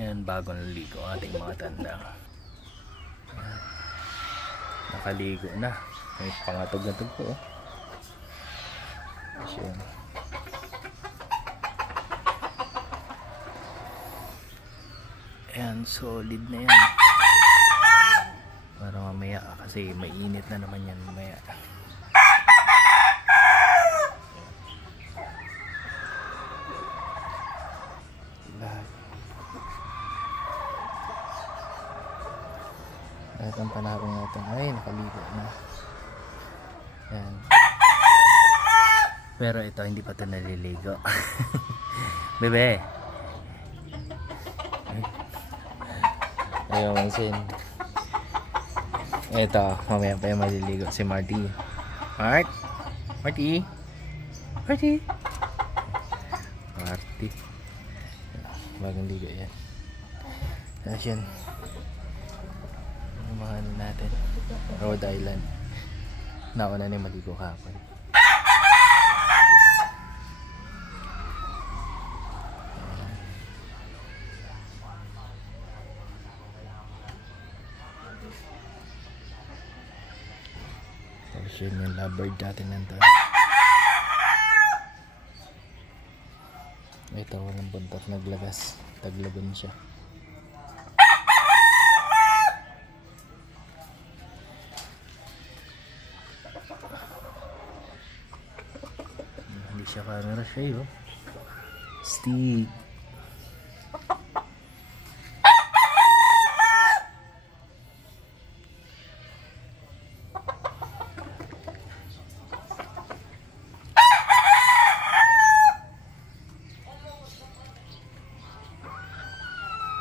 Yan, bagong ligo ating mga tanda. Yan. Nakaligo na. May pangatog na tugpo. Yan. Yan, solid na yan. Para mamaya kasi mainit na naman yan mamaya. Lahat ng panahon natin ay nakaligo na. Yan. Pero ito hindi pa ito naliligo. Bebe. Ayaw mansin. Ito, mamaya pa yung maliligo si Marty. Marty. Bagong ligo yan. Tapos yan. Yung mga ano natin. Rhode Island. Nauna na yung maligo kahapon. Tapos yun yung lovebird natin nandun. Ito walang buntot, naglagas. Taglaban siya. Hindi siya camera shy, oh. Stick.